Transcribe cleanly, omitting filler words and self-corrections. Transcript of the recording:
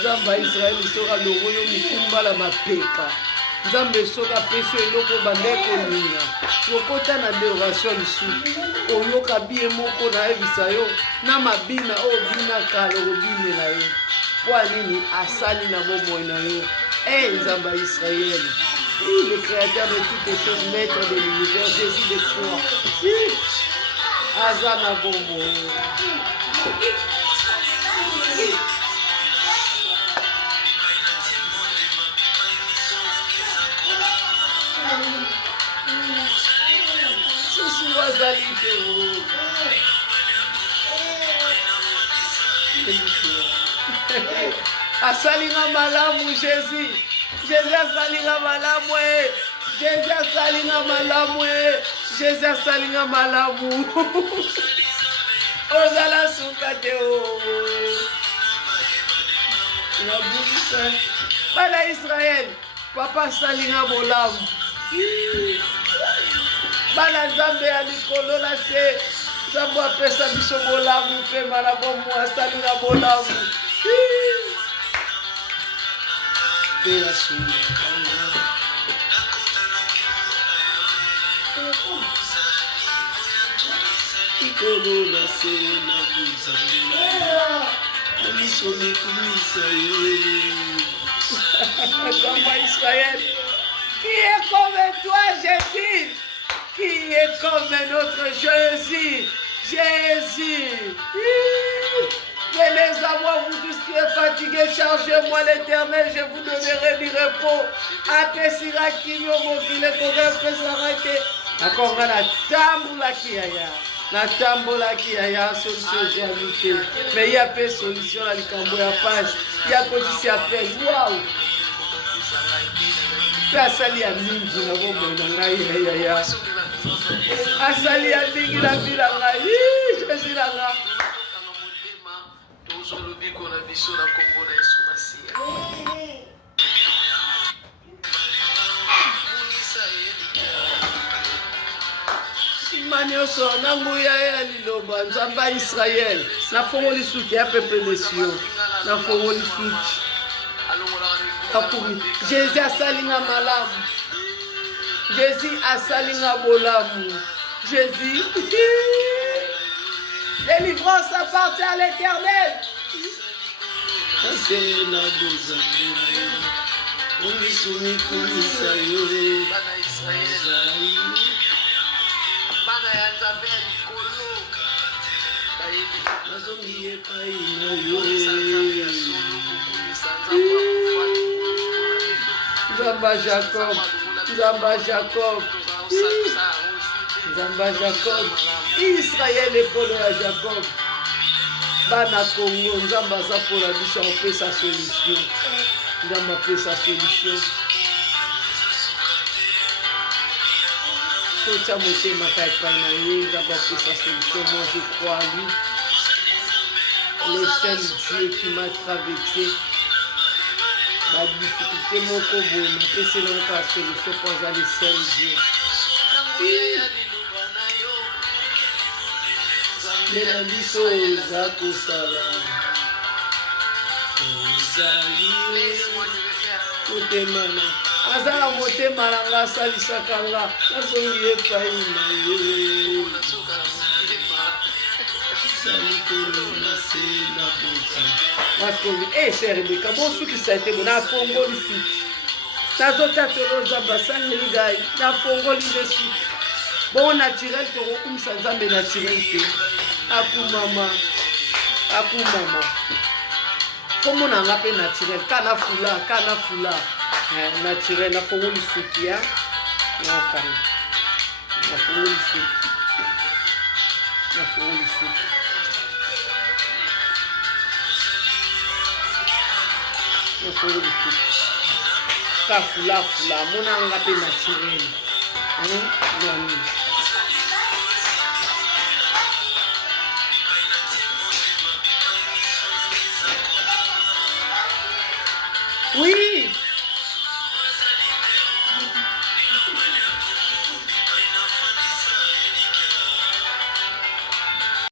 Nzamba Israël soka longolo mikumba la mapeka. Nzambe soka peso eloko bandeko ninya. Sokota na adoration lisu. Oyoka biye moko na ebisa yo na mabina o bina kalo obine na yo. Kwa nini asali na bobo na yo? Nzamba Israël. Le créateur de toutes les choses, maître de l'univers, Jésus de toi. Azana bobo. Asalinga malamu Jésus. Jésus asalinga malamu. Jésus asalinga malamu. Jésus asalinga malamu. Ozala sukate o. La bouche. Bala Israël. Papa salinga bolamu. Bala Nzambe ya likolo na se. Nzambe apesa biso bolamu mpe malamu asalinga bolamu. Pela suma. Ikolo na se na buzambela. Omisome kumisa yo. Nzamba Israël. Qui est comme toi, Jésus? Qui est comme notre Jésus? Jésus. Venez à moi, vous tous qui êtes fatigués, chargez-moi l'Éternel, je vous donnerai du repos. Apesira kinyomo kile koga pesarate. Akonga na tambola kiaya. Na tambola kiaya solution j'habité. Mais il y a pas solution à likambo ya passe. Il y a petit appel. Waouh. Asali ya mingi na bobo na ngai ya. Asali ya mingi na bila ngai. Jésus la nga. Manioso na nguya ya liloba Nzamba Israël. Na fongoli suki ya pepe lesio. Na fongoli suki. Jésus asalinga malamu. Jésus asalinga bolamu. Jésus. Délivrance appartient à l'Éternel. Nzamba Jacob, Nzamba Jacob, Nzamba Jacob, Israël ekolo ya Jacob. Bana Congo, Nzamba za pour la mission, on peut sa solution. Nzamba peut sa solution. Tout ça monté ma caille pas Nzamba peut sa solution. Moi je crois à lui. Le seul Dieu qui m'a traversé. La difficulté mon combo, mais c'est donc la solution pour aller seul Dieu. Mais la biso za kosala. Kotemana. Azala motema nanga salisaka nga. Nasongi epai na ye. C'est Rebecca, bon souki ça a été bon, na fongoli souki. Na zota tolo Nzamba sangeli gai, na fongoli de souki. Bon naturel to rokumisa Nzambe naturel te. Aku mama. Fomo na nga pe naturel, kana fula. naturel nafungoli suki ya naokanga nafungoli suki kafulafula monanga mpe naturel nani oui